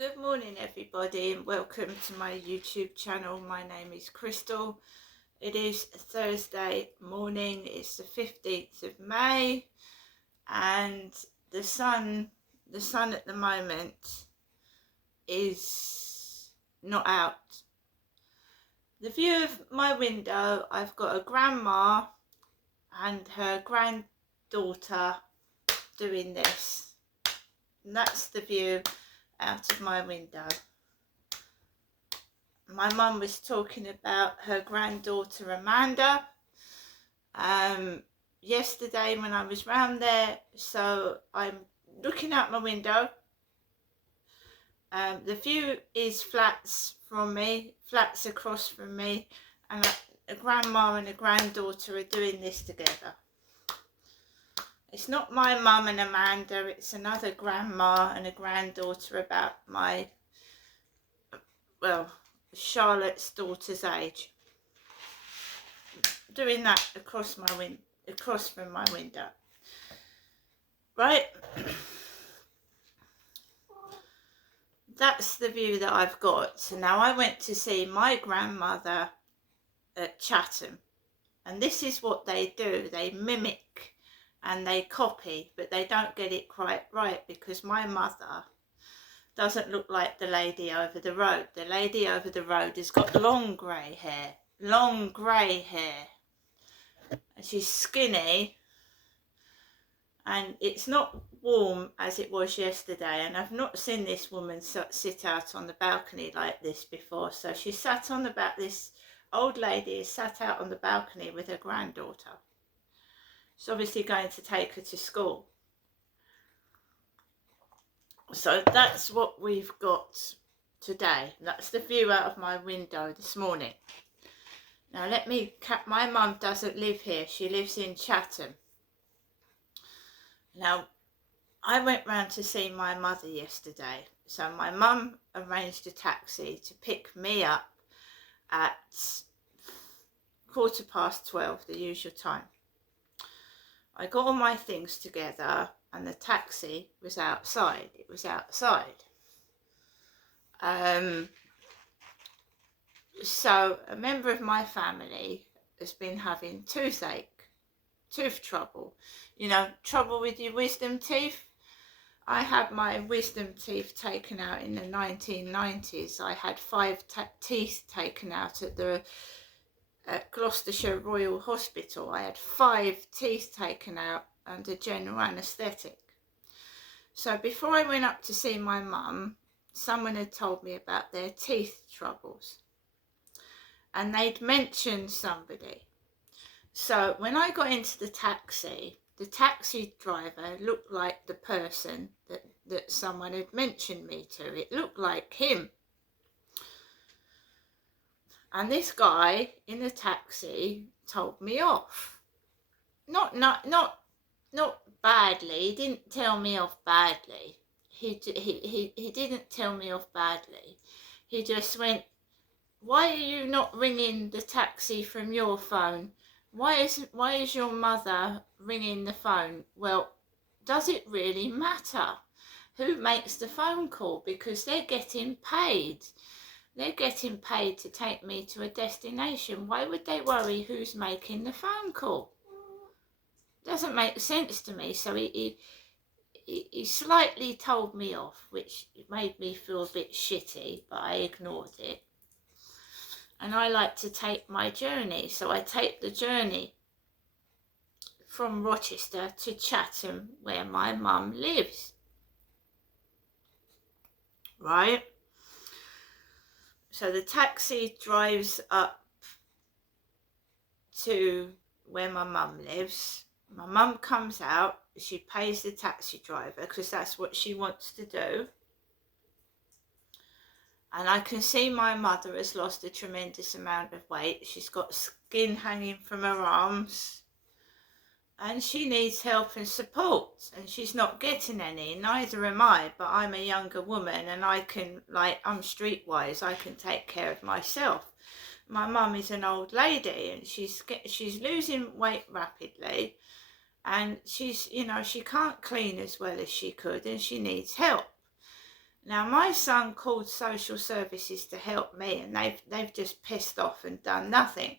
Good morning everybody and welcome to my YouTube channel. My name is Crystal. It is Thursday morning, it's the 15th of May and the sun at the moment is not out. The view of my window, I've got a grandma and her granddaughter doing this, and that's the view out of my window. My mum was talking about her granddaughter Amanda yesterday when I was round there, so I'm looking out my window. The view is flats from me, flats across from me, and a grandma and a granddaughter are doing this together. It's not my mum and Amanda, it's another grandma and a granddaughter about my, well, Charlotte's daughter's age, doing that across from my window. Right, that's the view that I've got. So now I went to see my grandmother at Chatham, and this is what they do. They mimic and they copy, but they don't get it quite right, because my mother doesn't look like the lady over the road. The lady over the road has got long grey hair, and she's skinny, and it's not warm as it was yesterday, and I've not seen this woman sit out on the balcony like this before. So she sat on this old lady sat out on the balcony with her granddaughter. She's obviously going to take her to school. So that's what we've got today. That's the view out of my window this morning. Now my mum doesn't live here, she lives in Chatham. Now I went round to see my mother yesterday, so my mum arranged a taxi to pick me up at 12:15, the usual time. I got all my things together and the taxi was outside. It was outside. So a member of my family has been having tooth trouble. You know, trouble with your wisdom teeth. I had my wisdom teeth taken out in the 1990s. I had 5 teeth taken out at Gloucestershire Royal Hospital. I had 5 teeth taken out under general anaesthetic. So before I went up to see my mum, someone had told me about their teeth troubles, and they'd mentioned somebody. So when I got into the taxi driver looked like the person that someone had mentioned me to. It looked like him. And this guy in the taxi told me off. Not badly. He didn't tell me off badly. He didn't tell me off badly. He just went, "Why are you not ringing the taxi from your phone? Why is your mother ringing the phone?" Well, does it really matter who makes the phone call? Because they're getting paid. They're getting paid to take me to a destination. Why would they worry who's making the phone call? Doesn't make sense to me. So he slightly told me off, which made me feel a bit shitty, but I ignored it. And I like to take my journey, so I take the journey from Rochester to Chatham, where my mum lives. Right? So the taxi drives up to where my mum lives. My mum comes out, she pays the taxi driver because that's what she wants to do. And I can see my mother has lost a tremendous amount of weight. She's got skin hanging from her arms. And she needs help and support. And she's not getting any. Neither am I. But I'm a younger woman and I can, I'm streetwise. I can take care of myself. My mum is an old lady and she's losing weight rapidly. And she can't clean as well as she could and she needs help. Now my son called social services to help me, and they've just pissed off and done nothing.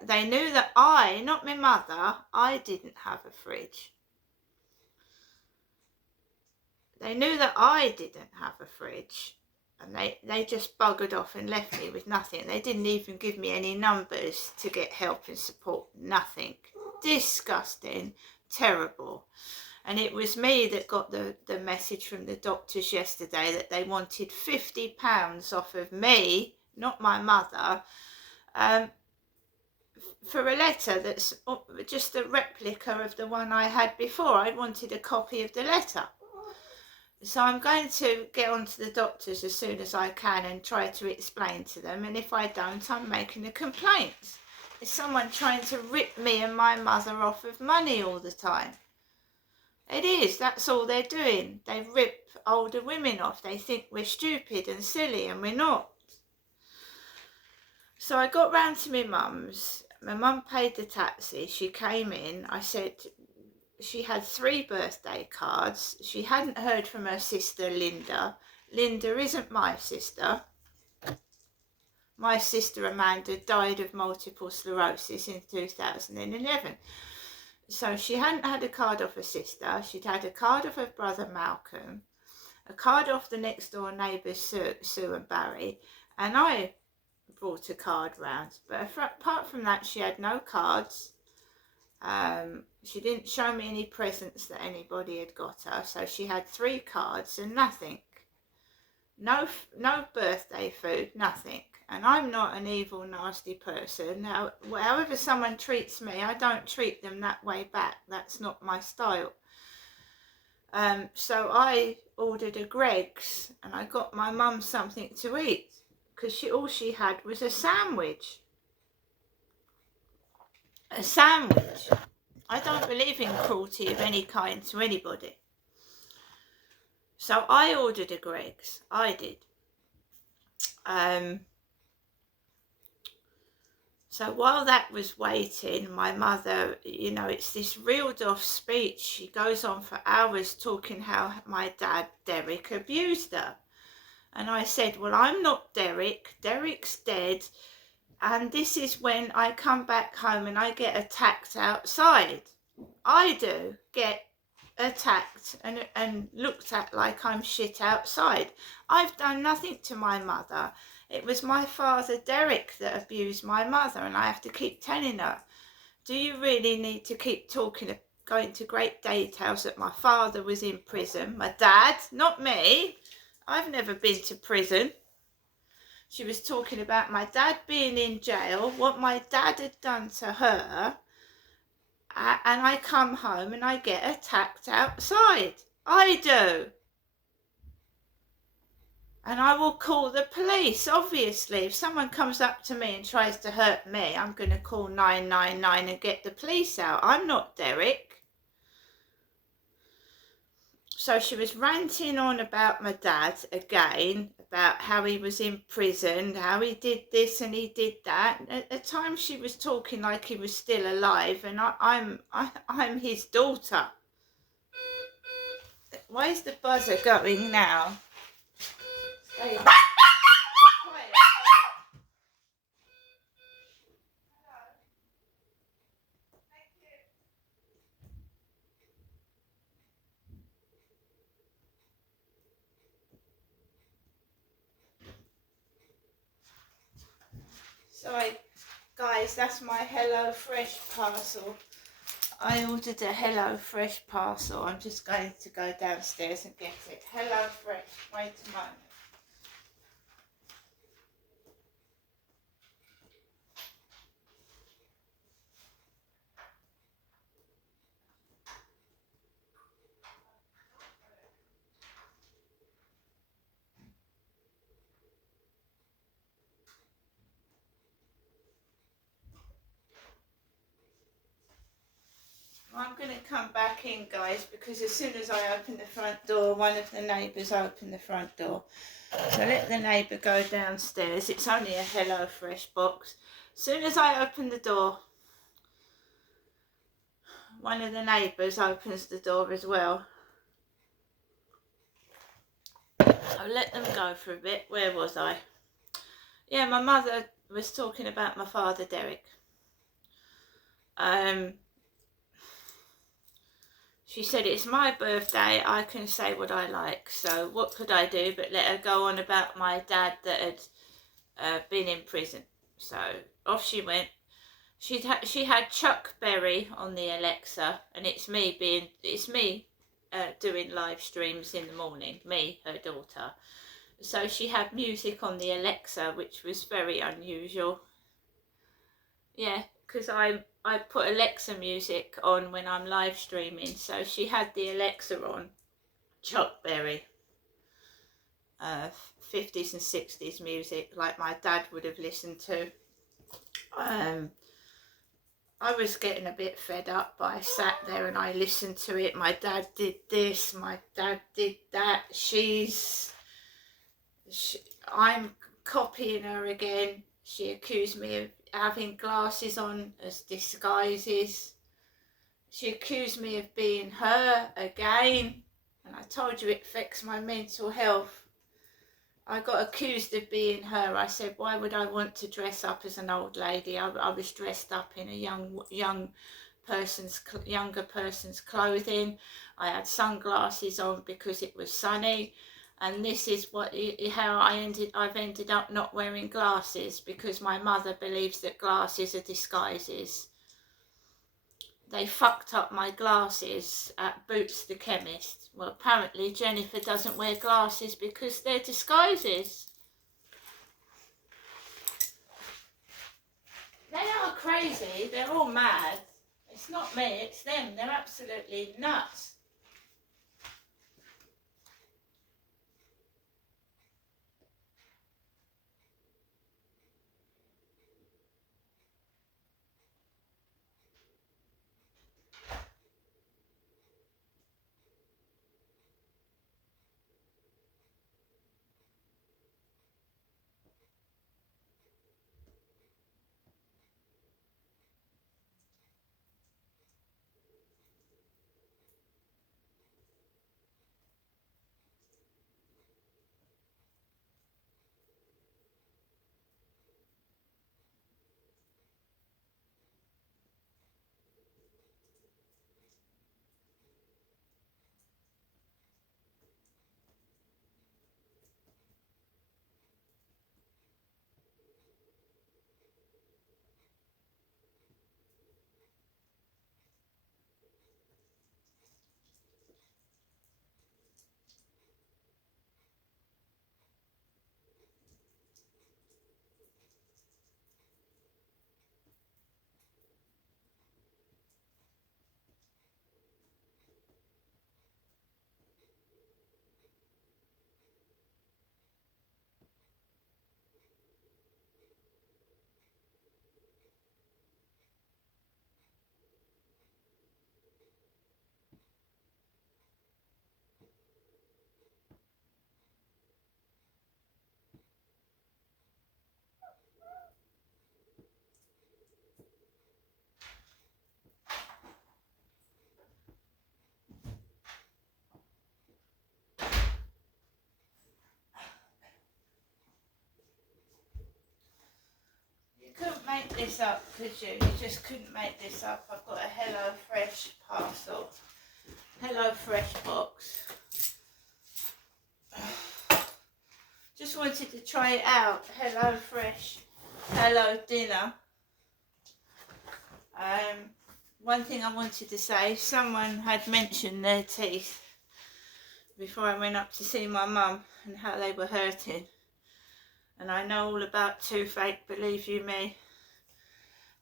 They knew that I, not my mother, I didn't have a fridge. They knew that I didn't have a fridge, and they just buggered off and left me with nothing. They didn't even give me any numbers to get help and support, nothing. Disgusting, terrible. And it was me that got the message from the doctors yesterday that they wanted £50 off of me, not my mother, for a letter that's just a replica of the one I had before. I wanted a copy of the letter. So I'm going to get on to the doctors as soon as I can and try to explain to them. And if I don't, I'm making a complaint. It's someone trying to rip me and my mother off of money all the time. It is, that's all they're doing. They rip older women off. They think we're stupid and silly, and we're not. So I got round to my mum's. My mum paid the taxi. She came in. I said she had 3 birthday cards. She hadn't heard from her sister Linda. Linda isn't my sister. My sister Amanda died of multiple sclerosis in 2011. So she hadn't had a card off her sister. She'd had a card off her brother Malcolm, a card off the next door neighbours Sue and Barry, and I brought a card round. But apart from that, she had no cards. She didn't show me any presents that anybody had got her. So she had 3 cards and nothing. No birthday food, nothing. And I'm not an evil, nasty person. Now, however someone treats me, I don't treat them that way back. That's not my style. So I ordered a Greggs, and I got my mum something to eat, because all she had was a sandwich. A sandwich. I don't believe in cruelty of any kind to anybody. So I ordered a Greggs. I did. So while that was waiting, my mother, it's this reeled off speech. She goes on for hours talking how my dad, Derek, abused her. And I said, well, I'm not Derek. Derek's dead. And this is when I come back home and I get attacked outside. I do get attacked and looked at like I'm shit outside. I've done nothing to my mother. It was my father, Derek, that abused my mother, and I have to keep telling her, do you really need to keep going to great details that my father was in prison? My dad, not me. I've never been to prison. She was talking about my dad being in jail, what my dad had done to her, and I come home and I get attacked outside. I do. And I will call the police, obviously. If someone comes up to me and tries to hurt me, I'm going to call 999 and get the police out. I'm not Derek. So she was ranting on about my dad again, about how he was in prison, how he did this and he did that. At the time she was talking like he was still alive, and I'm his daughter. Why is the buzzer going now? Stay quiet. Sorry, guys, that's my HelloFresh parcel. I ordered a HelloFresh parcel. I'm just going to go downstairs and get it. HelloFresh. Wait a moment. I'm going to come back in, guys, because as soon as I open the front door, one of the neighbours opened the front door. So let the neighbour go downstairs. It's only a HelloFresh box. As soon as I open the door, one of the neighbours opens the door as well. I'll let them go for a bit. Where was I? Yeah, my mother was talking about my father, Derek. She said, it's my birthday, I can say what I like. So what could I do but let her go on about my dad that had been in prison. So off she went. She had Chuck Berry on the Alexa, and it's me doing live streams in the morning, me, her daughter. So she had music on the Alexa, which was very unusual. Yeah, because I put Alexa music on when I'm live streaming, so she had the Alexa on, Chuck Berry, 50s and 60s music, like my dad would have listened to. I was getting a bit fed up, but I sat there and I listened to it. My dad did this, my dad did that. I'm copying her again. She accused me of having glasses on as disguises. She accused me of being her again. And I told you it affects my mental health. I got accused of being her. I said, why would I want to dress up as an old lady? I was dressed up in a younger person's clothing. I had sunglasses on because it was sunny, and this is how I've ended up not wearing glasses, because my mother believes that glasses are disguises. They fucked up my glasses at Boots the chemist. Well, apparently Jennifer doesn't wear glasses because they're disguises. They are crazy. They're all mad. It's not me, it's them. They're absolutely nuts. You couldn't make this up, could you? You just couldn't make this up. I've got a Hello Fresh parcel. Hello Fresh box. Just wanted to try it out. Hello Fresh. Hello Dinner. One thing I wanted to say, someone had mentioned their teeth before I went up to see my mum and how they were hurting. And I know all about toothache, believe you me.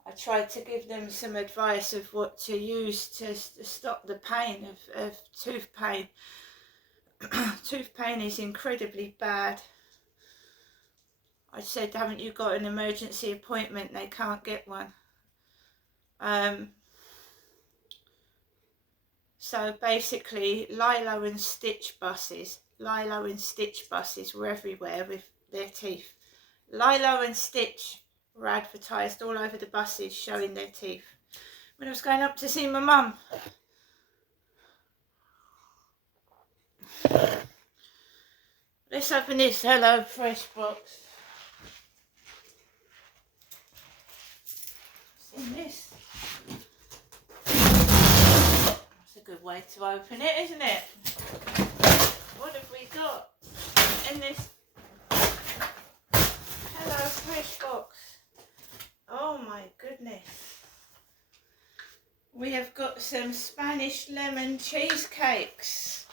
I tried to give them some advice of what to use to stop the pain of tooth pain. Tooth pain is incredibly bad. I said, haven't you got an emergency appointment? They can't get one. So basically, Lilo and Stitch buses were everywhere with their teeth. Lilo and Stitch were advertised all over the buses showing their teeth. When I was going up to see my mum, Let's open this Hello Fresh box. What's in this? That's a good way to open it, isn't it? What have we got in this Hello Fresh box? Oh my goodness. We have got some Spanish lemon cheesecakes.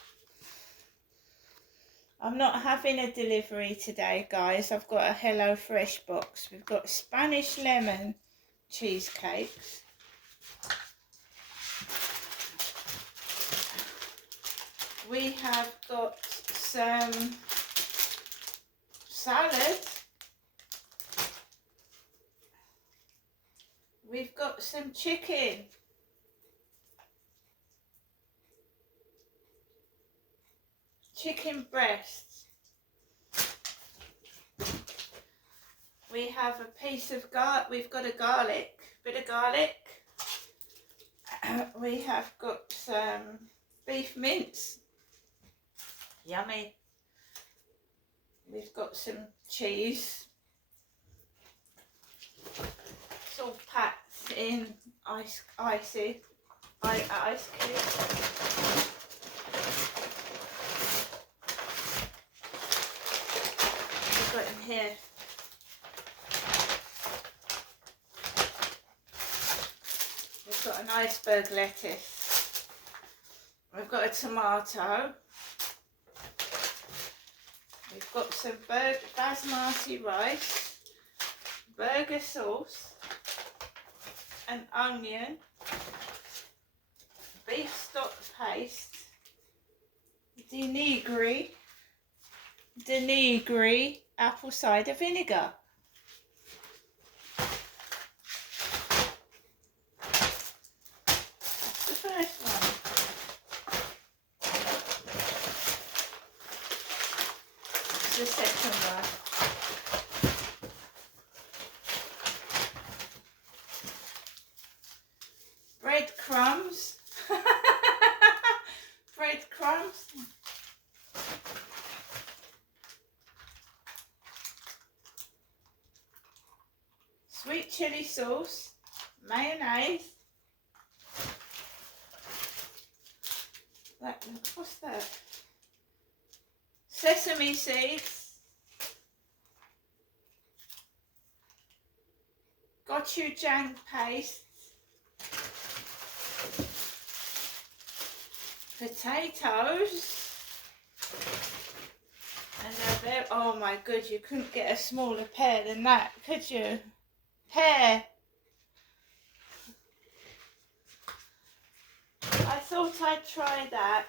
I'm not having a delivery today, guys. I've got a Hello Fresh box. We've got Spanish lemon cheesecakes. We have got some salad. We've got some chicken. Chicken breasts. We have a piece of garlic. We've got a bit of garlic. We have got some beef mince. Yummy. We've got some cheese. It's all packed in ice cubes. We've got in here. We've got an iceberg lettuce. We've got a tomato. We've got some basmati rice, burger sauce, an onion, beef stock paste, denegri, apple cider vinegar. That's the first one. The second one. Breadcrumbs. Breadcrumbs. Sweet chili sauce. Mayonnaise. What's that? Sesame seeds, gochujang paste, potatoes, and oh my god, you couldn't get a smaller pear than that, could you? Pear. I thought I'd try that.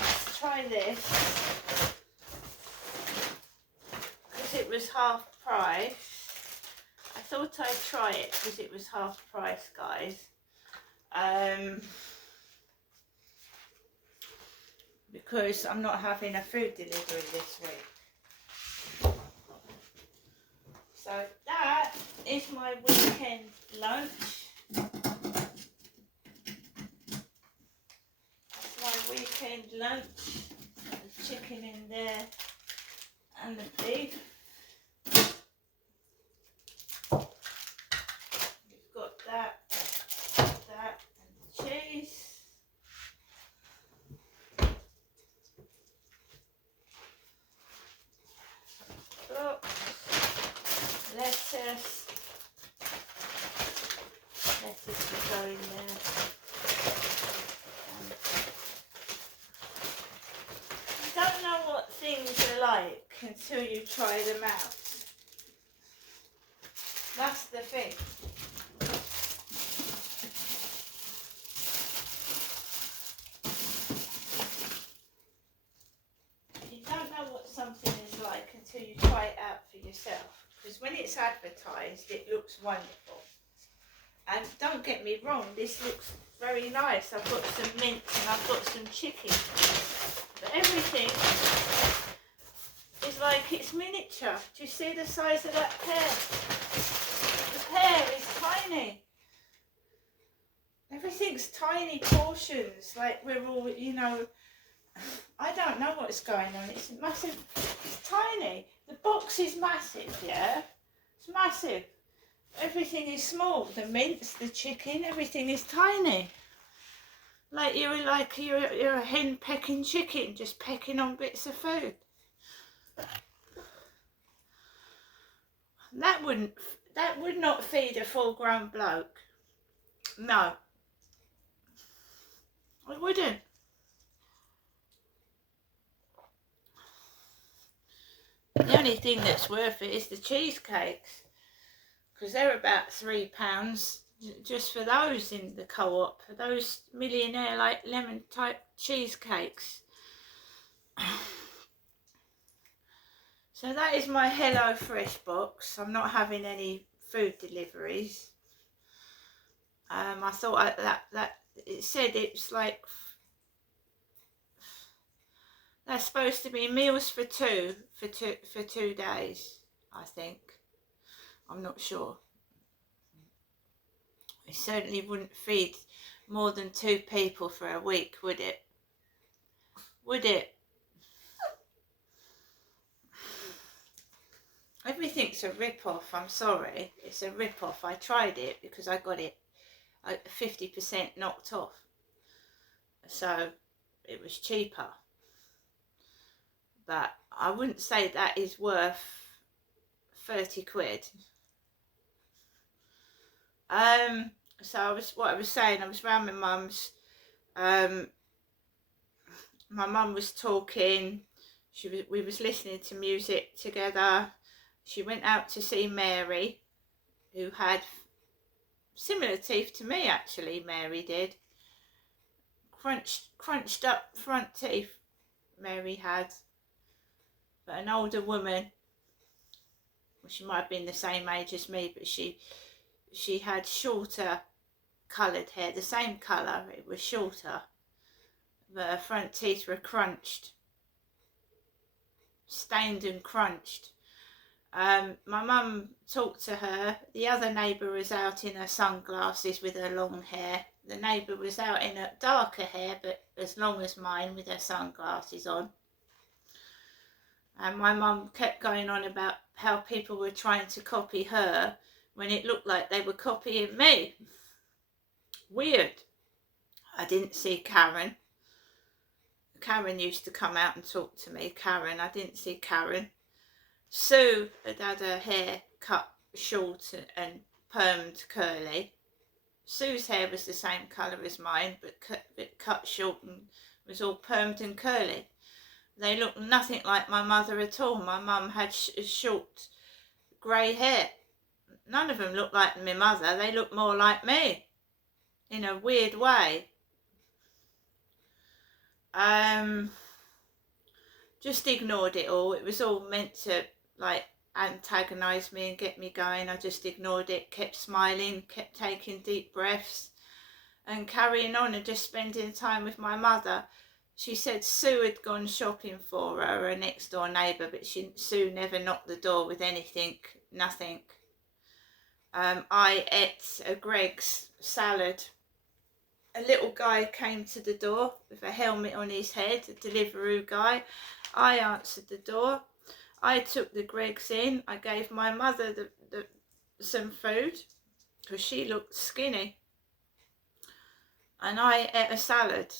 Let's try this. Because it was half price. I thought I'd try it because it was half price, guys. Because I'm not having a food delivery this week. So that is my weekend lunch. Weekend lunch, the chicken in there and the beef. We've got that and the cheese. Lettuce will go in there. Don't know what things are like until you try them out. That's the thing. You don't know what something is like until you try it out for yourself. Because when it's advertised, it looks wonderful. And don't get me wrong, this looks very nice. I've got some mince and I've got some chicken. But everything is like it's miniature. Do you see the size of that pear? The pear is tiny. Everything's tiny portions. Like we're all, you know, I don't know what's going on. It's massive. It's tiny. The box is massive, yeah? It's massive. Everything is small. The mince, the chicken, everything is tiny. Like you're a hen pecking chicken, just pecking on bits of food. That would not feed a full-grown bloke. No. It wouldn't. The only thing that's worth it is the cheesecakes, because they're about £3 just for those in the co-op, those millionaire like lemon type cheesecakes. So that is my Hello Fresh box. I'm not having any food deliveries. I thought that it said it's like that's supposed to be meals for two days, I think. I'm not sure. It certainly wouldn't feed more than 2 people for a week, would it? Would it? Everything's a rip-off, I'm sorry. It's a rip-off. I tried it because I got it 50% knocked off. So it was cheaper. But I wouldn't say that is worth 30 quid. So what I was saying, I was round my mum's. My mum was talking. We was listening to music together. She went out to see Mary, who had similar teeth to me actually. Mary did. Crunched up front teeth Mary had. But an older woman, well, she might have been the same age as me, but she had shorter coloured hair, the same colour, it was shorter, but her front teeth were crunched, stained and crunched. My mum talked to her. The other neighbour was out in her sunglasses with her long hair. The neighbour was out in her darker hair, but as long as mine, with her sunglasses on. And my mum kept going on about how people were trying to copy her when it looked like they were copying me. Weird. I didn't see Karen. Karen used to come out and talk to me. Karen, I didn't see Karen. Sue had her hair cut short and permed curly. Sue's hair was the same colour as mine, but cut short and was all permed and curly. They looked nothing like my mother at all. My mum had short grey hair. None of them looked like my mother. They looked more like me, in a weird way. Just ignored it all. It was all meant to like antagonise me and get me going. I just ignored it, kept smiling, kept taking deep breaths and carrying on and just spending time with my mother. She said Sue had gone shopping for her next door neighbour, but Sue never knocked the door with anything, nothing. I ate a Greggs salad. A little guy came to the door with a helmet on his head, a Deliveroo guy. I answered the door. I took the Greggs in. I gave my mother some food because she looked skinny. And I ate a salad.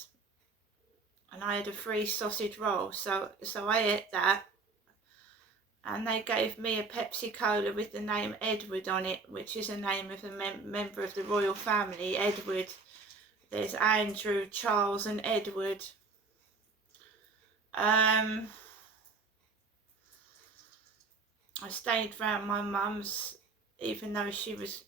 And I had a free sausage roll. So I ate that. And they gave me a Pepsi Cola with the name Edward on it, which is a name of a member of the royal family, Edward. There's Andrew, Charles and Edward. I stayed round my mum's, even though she was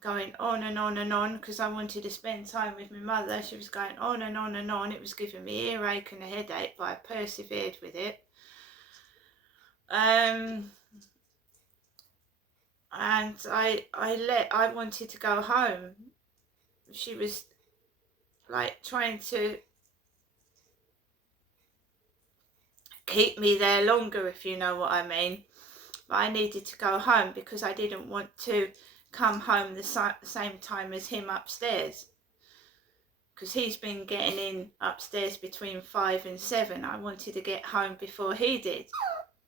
going on and on and on, because I wanted to spend time with my mother. She was going on and on and on. It was giving me earache and a headache, but I persevered with it. And I wanted to go home. She was like trying to keep me there longer, if you know what I mean. But I needed to go home because I didn't want to come home the same time as him upstairs, because he's been getting in upstairs between 5 and 7. I wanted to get home before he did,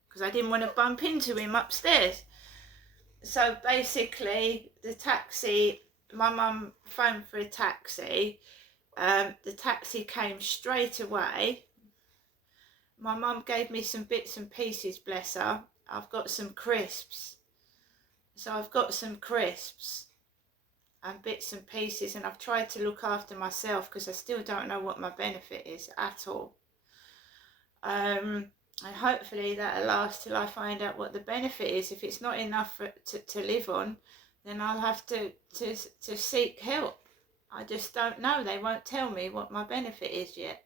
because I didn't want to bump into him upstairs. So basically, the taxi, my mum phoned for a taxi. The taxi came straight away. My mum gave me some bits and pieces, bless her. I've got some crisps. So I've got some crisps and bits and pieces, and I've tried to look after myself because I still don't know what my benefit is at all. And hopefully that'll last till I find out what the benefit is. If it's not enough to live on, then I'll have to seek help. I just don't know. They won't tell me what my benefit is yet.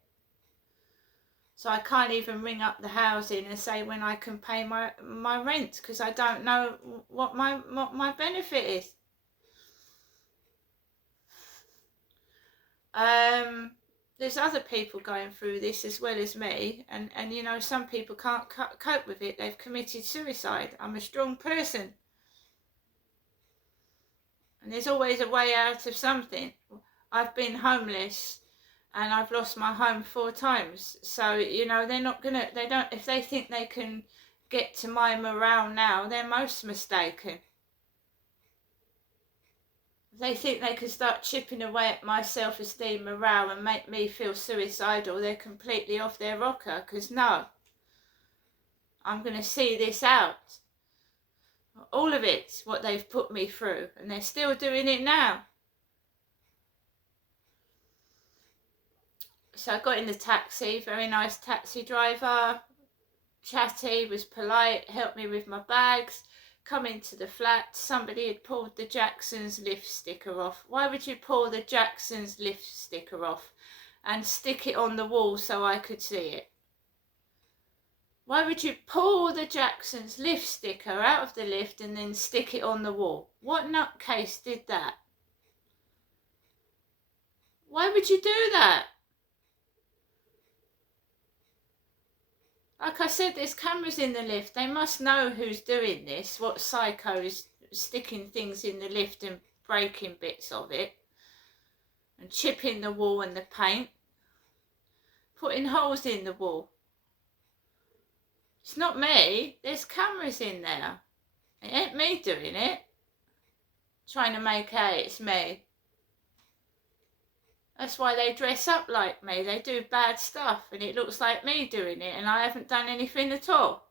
So I can't even ring up the housing and say when I can pay my rent, because I don't know what my benefit is. There's other people going through this as well as me, and you know, some people can't cope with it. They've committed suicide. I'm a strong person, and there's always a way out of something. I've been homeless and I've lost my home 4 times, so you know, if they think they can get to my morale now, they're most mistaken. They think they can start chipping away at my self-esteem, morale, and make me feel suicidal. They're completely off their rocker, because no, I'm going to see this out. All of it, what they've put me through, and they're still doing it now. So I got in the taxi, very nice taxi driver, chatty, was polite, helped me with my bags. Come into the flat, somebody had pulled the Jackson's lift sticker off. Why would you pull the Jackson's lift sticker off and stick it on the wall so I could see it? Why would you pull the Jackson's lift sticker out of the lift and then stick it on the wall? What nutcase did that? Why would you do that? Like I said, there's cameras in the lift. They must know who's doing this, what psycho is sticking things in the lift and breaking bits of it, and chipping the wall and the paint, putting holes in the wall. It's not me. There's cameras in there. It ain't me doing it, trying to make out it's me. That's why they dress up like me. They do bad stuff and it looks like me doing it, and I haven't done anything at all.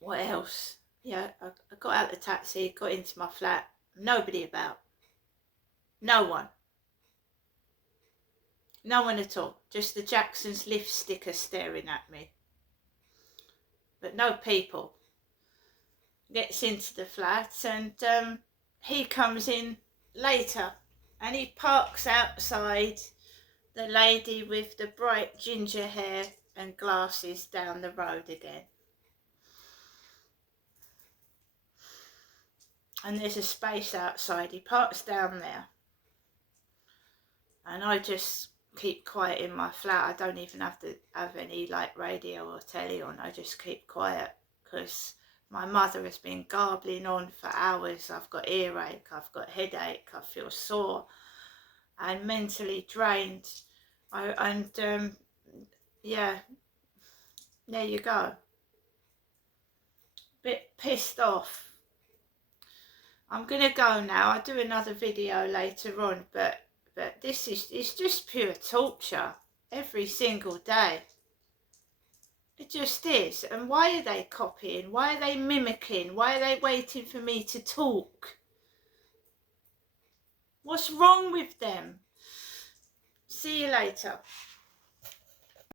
What else? Yeah, I got out the taxi, got into my flat. Nobody about. No one. No one at all. Just the Jackson's lift sticker staring at me. But no people. Gets into the flat, and he comes in later, and he parks outside the lady with the bright ginger hair and glasses down the road again. And there's a space outside. He parks down there, and I just keep quiet in my flat. I don't even have to have any like radio or telly on. I just keep quiet because my mother has been garbling on for hours. I've got earache, I've got headache, I feel sore and mentally drained. Yeah, there you go. Bit pissed off. I'm gonna go now. I'll do another video later on, but this is just pure torture every single day. It just is. And why are they copying? Why are they mimicking? Why are they waiting for me to talk? What's wrong with them? See you later.